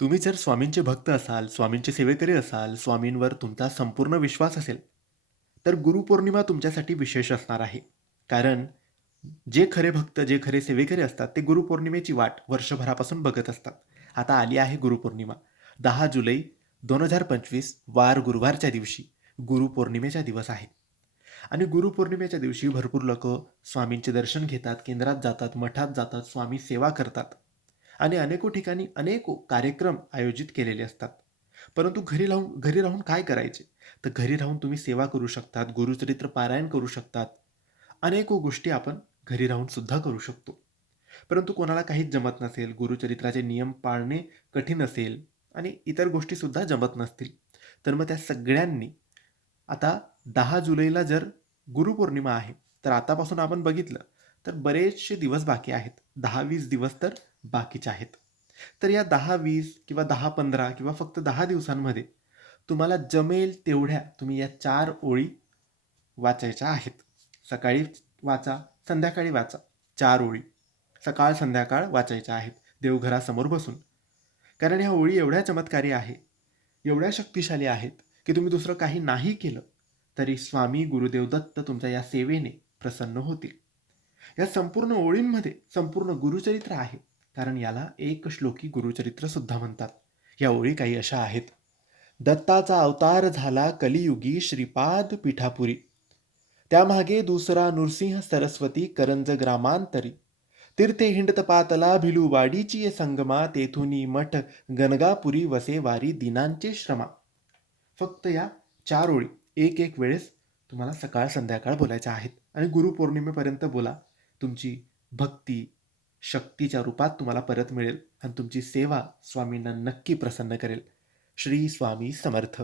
तुम्ही जर स्वामींचे भक्त असाल, स्वामींचे सेवेकरी असाल, स्वामींवर तुमचा संपूर्ण विश्वास असेल, तर गुरुपौर्णिमा तुमच्यासाठी विशेष असणार आहे. कारण जे खरे भक्त, जे खरे सेवेकरी असतात, ते गुरुपौर्णिमेची वाट वर्षभरापासून बघत असतात. आता आली आहे गुरुपौर्णिमा. 10 जुलै 2025 वार गुरुवारच्या दिवशी गुरुपौर्णिमेचा दिवस आहे. आणि गुरुपौर्णिमेच्या दिवशी भरपूर लोकं स्वामींचे दर्शन घेतात, केंद्रात जातात, मठात जातात, स्वामी सेवा करतात. आणि अनेको ठिकाणी अनेक कार्यक्रम आयोजित केलेले असतात. परंतु घरी राहून काय करायचे? तर घरी राहून तुम्ही सेवा करू शकतात, गुरुचरित्र पारायण करू शकतात. अनेको गोष्टी आपण घरी राहून सुद्धा करू शकतो. परंतु कोणाला काहीच जमत नसेल, गुरुचरित्राचे नियम पाळणे कठीण असेल आणि इतर गोष्टीसुद्धा जमत नसतील, तर मग त्या सगळ्यांनी आता 10 जुलैला जर गुरुपौर्णिमा आहे, तर आतापासून आपण बघितलं, तर बरेचसे दिवस बाकी आहेत. 10-20 दिवस तर बाकीचे आहेत. तर या 10-20 किंवा 10-15 किंवा फक्त 10 दिवसांमध्ये तुम्हाला जमेल तेवढ्या तुम्ही या 4 ओळी वाचायच्या आहेत. सकाळी वाचा, संध्याकाळी वाचा. 4 ओळी. सकाळ संध्याकाळ वाचायच्या आहेत देवघरासमोर बसून. कारण ह्या ओळी एवढ्या चमत्कारी आहे, एवढ्या शक्तिशाली आहेत, की तुम्ही दुसरं काही नाही केलं, तरी स्वामी गुरुदेव दत्त तुमच्या या सेवेने प्रसन्न होतील. या संपूर्ण ओळींमध्ये संपूर्ण गुरुचरित्र आहे. कारण याला एक श्लोकी गुरुचरित्र सुद्धा म्हणतात. या ओळी काही अशा आहेत. दत्ताचा अवतार झाला कलियुगी श्रीपाद पीठापुरी. त्यामागे दुसरा नृसिंह सरस्वती करंज ग्रामांतरी. तीर्थे हिंडत पातला भिलूवाडीची ये संगमा. तेथुनी मठ गणगापुरी वसे वारी दिनांचे श्रमा. फक्त या 4 ओळी एक एक वेळेस तुम्हाला सकाळ संध्याकाळ बोलायच्या आहेत आणि गुरुपौर्णिमेपर्यंत बोला. तुमची भक्ती शक्तीच्या रूपात तुम्हाला परत मिळेल आणि तुमची सेवा स्वामींना नक्की प्रसन्न करेल. श्री स्वामी समर्थ.